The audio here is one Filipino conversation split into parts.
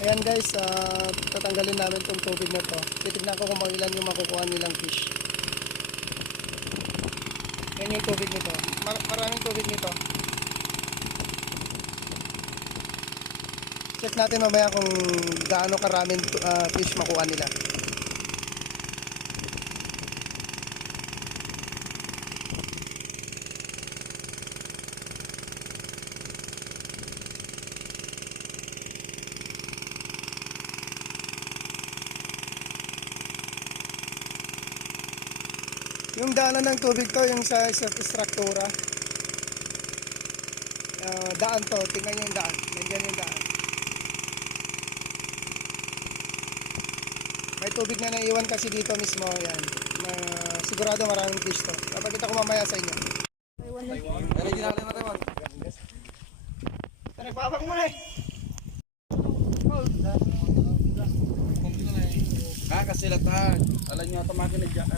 Ayan guys, tatanggalin namin itong tubig na to. Titignan ko kung ilan yung makukuha nilang fish. Yan yung tubig nito. Maraming tubig nito. Check natin mamaya kung gaano karaming fish makuha nila. Yung daanan ng tubig to, yung sa struktura. Daan to, tingnan nyo yung daan. Nandiyan yung daan. May tubig na naiwan kasi dito mismo. Yan. Sigurado maraming fish to. Napakita ko mamaya sa inyo. Original na Taiwan. Nagpapag mo na eh. Kakasilatan. Alam nyo, tamakin na dyan.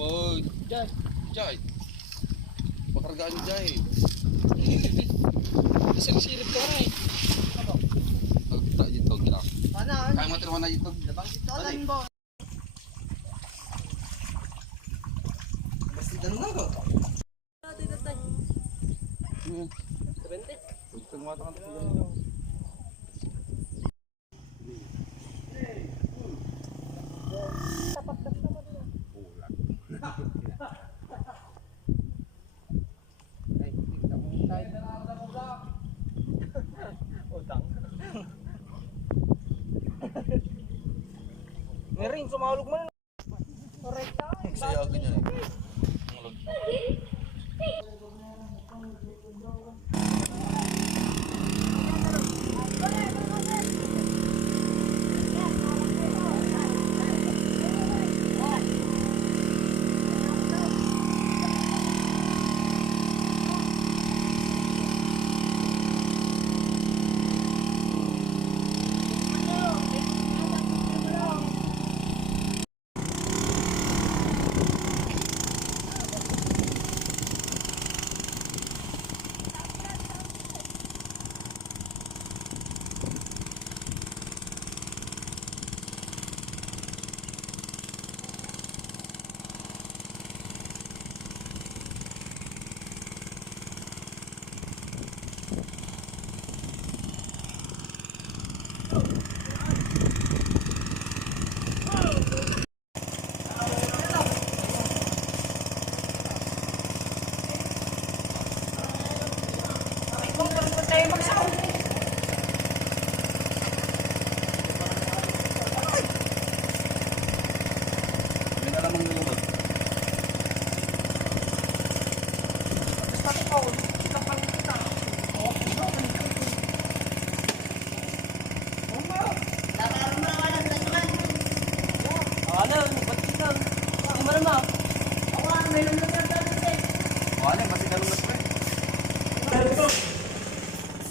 Boy, Jai. Pakargaan ni Jai. Isang sirip ka na eh. Tak dito kira. Ano? Kaya matrawan na dito. Talan mo. Basta tanong lang ko. Sabente? Itong mata ka. Ngering, sumahulog mo na. Correct na. Saya ganyan eh. Mulog.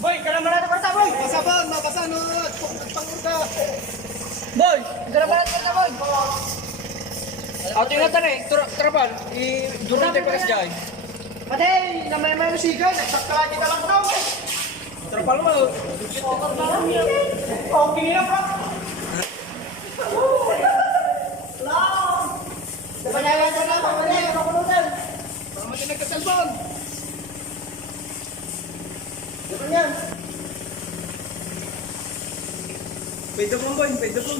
Boy, kailan mo na ito boy? Masabang, mabasa no. Pangurda. Boy, kailan mo na ito boy? Ato yung natan eh, trapal, i-durante pa kasi dyan. Patay, na may musigan, nagsakala kita lang daw. Trapal mo. Okay na bro. Dapanyayan ka na, dapanyayan ka na. Para matinig ka cellphone. Dapanyayan. Pwede po boy, pwede po.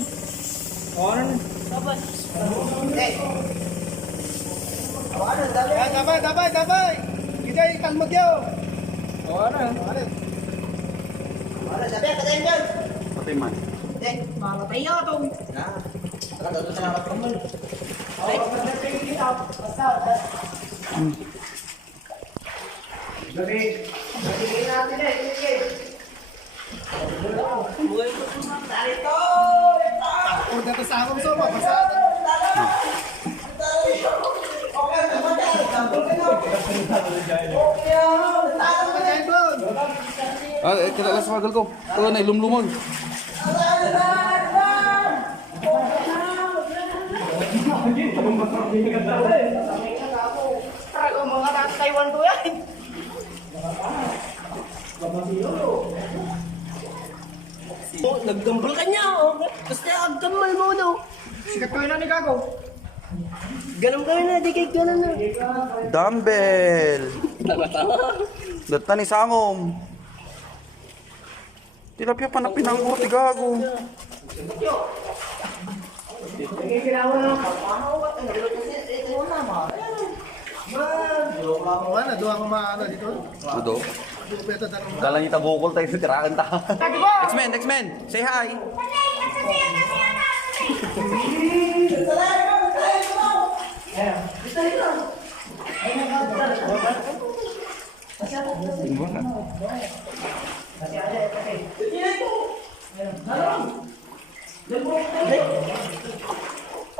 Oo na. Dapat. Dabay. Kita ikan mo diyo. Oo na. Wala, sabi ka tayo dyan. Patay man. Mamatay na ito. Nakadalo sa nakat kamal. Ay, magandang kita. Basta. Gabi natin eh. Sige. Narito! Takot na ito sa akong soma. Basta. Okay, Ah, kilala sa magal ko. Ito na, ilumlumon. Talagang mga Taiwan ko yan. Oh, naggambal ka niya, oh. Kasi agdamal mo, no. Sikat ko yun na ni Gago. Ganun ka na, di kay ganun na. Dumbbell. Tama-tama. Data ni Sangom. Tilapia pa na pinanggo, tigago. Mana, doon ako maano dito. Ano? Beto tanong. Kala niyo tabukol tayo sa tirakan ta. X-Men, X-Men, say hi.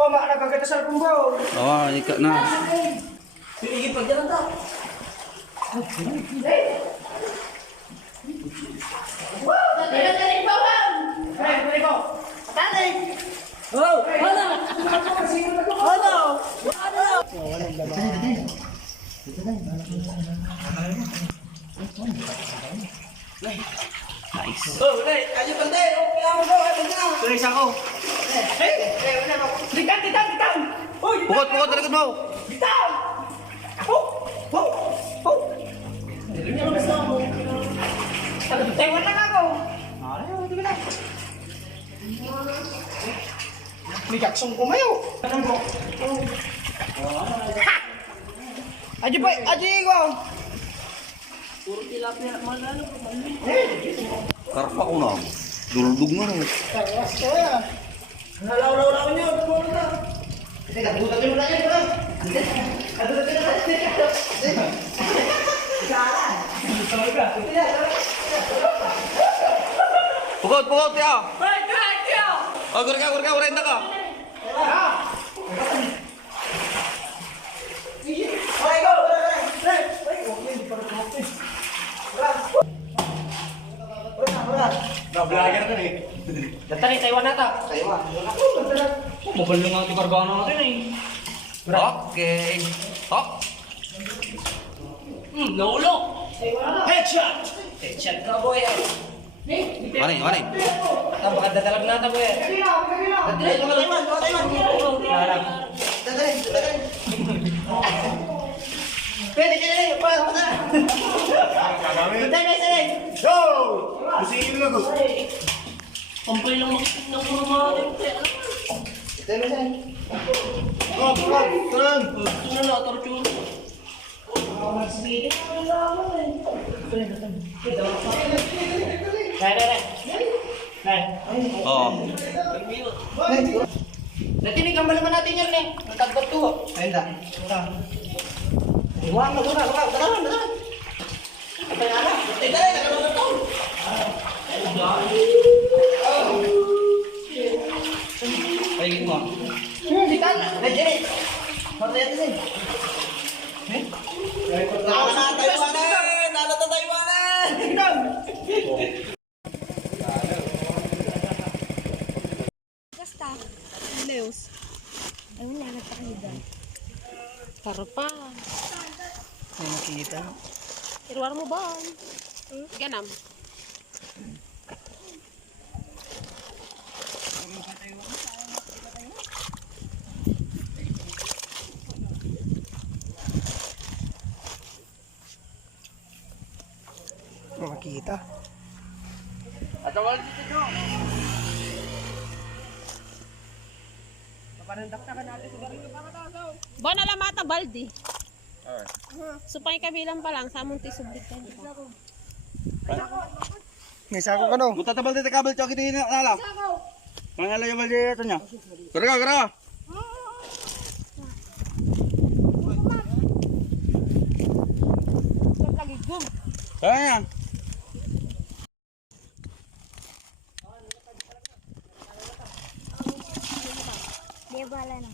Oh, mak nagkagata sa kumbao. Oh, ika na. Pinigil pag dyan ta. Oh, hala! Hala! Oh, Nay, ayo bante, okay ako daw, ay bante na. Tulis ako. Dikan. Uy, Pukot, pukot, talagot mo. dikan. Taiwan lang ako. Sige na. May jaksong kumayo. Anong ko? Aji pa, aji ko. Puro tilapia, malalo. Karpa ko na. Duludug na rin. Tawas ko ya. Halaw-law niyo, tumulong na. Pukot, pukot, ya. Hey, guys, yo! Oh, gurka, urenda ka. Data ni Taiwan na ta. Mabal yung ating kargano natin eh. Okay. Oh. Lolo! Headshot. Headshot ka, boy. Maning, maning. Napakadadalag na ito, boy. Pwede ka na. Go! Busingin mo ko. Pampay lang makikip ng puro mga rin. Turun. Ito na na, torture. Oh. Natinig ang malaman natin yan eh. Ang tagbat to. Ayun da. Iwan mo na. Dala. Paligid mo. Dikan. Najeri. Matay natin. Dikan. Basta, Leos. Ayun na, nagpakahida. Karpa. May nakikita. Irwar mo ba? Ganam. Makita. Ba na lang mata baldi. Supay kabilang pa lang, sa munti sublik ka. May sako ka no? Buta tabal dito kabel choki din nala. Mangala yung balde ito niya. Gara. Ayan. Di bala na.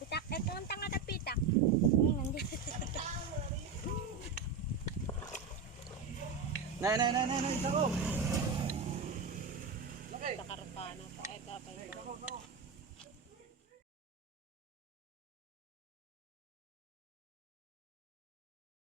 Pitak, ito ang Nay, nay, nay, nay, nay, isa ko.